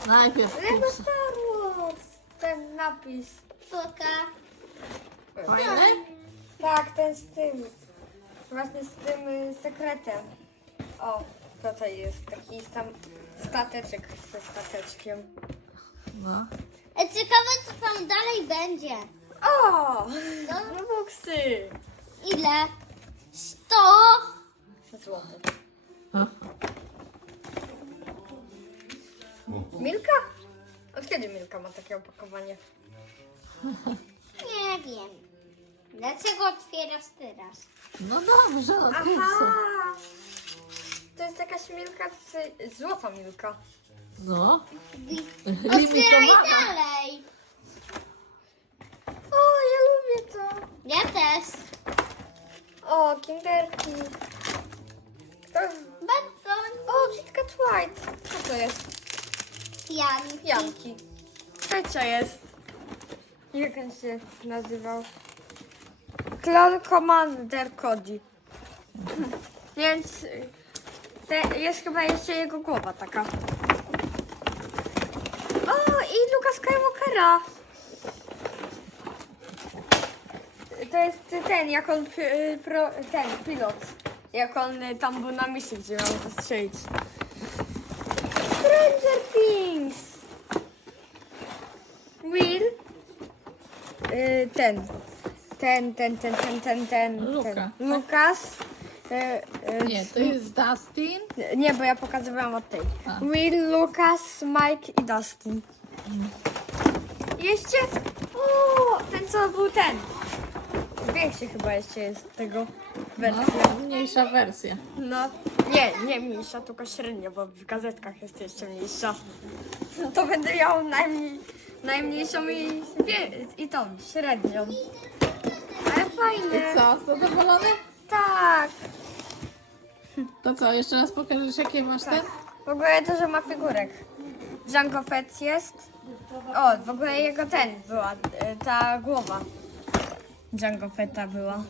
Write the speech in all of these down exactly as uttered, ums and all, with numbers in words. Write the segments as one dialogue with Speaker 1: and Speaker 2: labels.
Speaker 1: Najpierw
Speaker 2: Lego
Speaker 1: pizza.
Speaker 2: Star Wars! Ten napis.
Speaker 3: Puka.
Speaker 1: Fajny?
Speaker 2: Tak, ten z tym. Właśnie z tym y, sekretem. O, tutaj jest taki sam stateczek ze stateczkiem.
Speaker 1: No.
Speaker 3: E, ciekawe, co tam dalej będzie.
Speaker 2: O!
Speaker 3: No.
Speaker 2: Robuxy!
Speaker 3: Ile? Sto?
Speaker 2: Złoty.
Speaker 1: O.
Speaker 2: Milka? Od kiedy Milka ma takie opakowanie?
Speaker 3: Nie wiem. Dlaczego otwierasz teraz?
Speaker 1: No dobrze, no
Speaker 2: Aha!
Speaker 1: pizza.
Speaker 2: To jest jakaś Milka, z... złota Milka.
Speaker 1: No.
Speaker 3: Otwieraj
Speaker 1: Limitowana.
Speaker 3: dalej.
Speaker 2: O, ja lubię to.
Speaker 3: Ja też.
Speaker 2: O, kinderki. To...
Speaker 3: Bardzo.
Speaker 2: O, KitKat White. Co to jest?
Speaker 3: Janki.
Speaker 2: Janki. Trzecia jest. Jak on się nazywał? Clone Commander Cody. Więc y, te, jest chyba jeszcze jego głowa taka. O, i Luka Skywalkera. To jest ten, jak on pi- pro, ten pilot. Jak on y, tam był na misji, gdzie miał zastrzelić. Stranger Things. Will. Y, ten. Ten, ten, ten, ten, ten, ten.
Speaker 1: Luka.
Speaker 2: ten. Lukas. Y, y,
Speaker 1: Nie, to jest Dustin.
Speaker 2: Nie, bo ja pokazywałam od tej.
Speaker 1: A.
Speaker 2: Will, Lukas, Mike i Dustin. Jeszcze. O, ten co był ten. Większy chyba jeszcze jest tego wersja.
Speaker 1: No, mniejsza wersja.
Speaker 2: No, nie, nie mniejsza, tylko średnia, bo w gazetkach jest jeszcze mniejsza. To będę miał najmniej, najmniejszą i, wie- i tą, średnią. Ale
Speaker 1: I
Speaker 2: fajne.
Speaker 1: co, zadowolony?
Speaker 2: Tak.
Speaker 1: To co, jeszcze raz pokażesz, jakie masz ten?
Speaker 2: W ogóle dużo ma figurek. Django Fett jest. O, w ogóle jego ten była, e, ta głowa. Django Fetta była.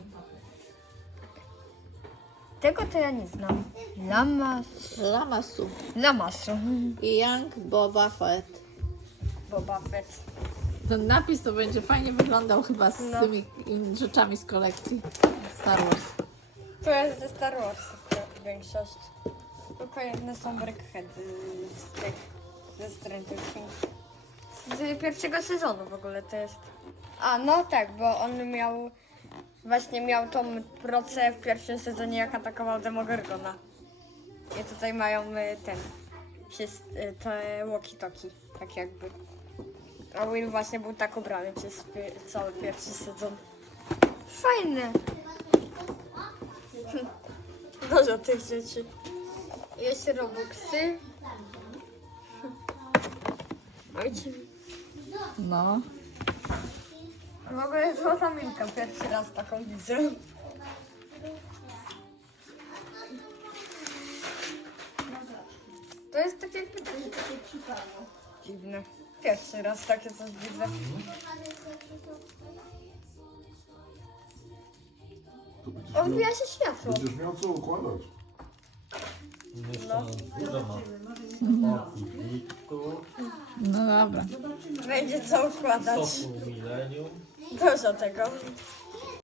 Speaker 2: Tego to ja nie znam. Lamas.
Speaker 1: Lamasu.
Speaker 2: Lamasu.
Speaker 1: I Young Boba Fett.
Speaker 2: Boba Fett.
Speaker 1: Ten napis to będzie fajnie wyglądał chyba z
Speaker 2: No.
Speaker 1: tymi mm, rzeczami z kolekcji Star Wars.
Speaker 2: To jest ze Star Wars większość. Tylko jedne są breakheady z tych, ze Stranger Things. Z pierwszego sezonu w ogóle to jest. A no tak, bo on miał, właśnie miał tą procę w pierwszym sezonie, jak atakował Demogorgona. I tutaj mają y, ten, przez y, te walkie-talkie, tak jakby. A Will właśnie był tak ubrany przez pi- cały pierwszy sezon. Fajne. Dużo tych rzeczy. Jest Robuxy. Ojciec.
Speaker 1: No.
Speaker 2: W ogóle złota Milka, pierwszy raz taką widzę. To jest tak jakby... Dziwne. Pierwszy raz takie coś widzę.
Speaker 4: To będziesz
Speaker 2: Odbija
Speaker 4: miał,
Speaker 2: się światło.
Speaker 4: będziesz miał co układać.
Speaker 5: Jeszcze dużo ma. O, Wiktu,
Speaker 1: No dobra.
Speaker 2: Będzie co układać.
Speaker 5: sosu milenium.
Speaker 2: Dużo tego.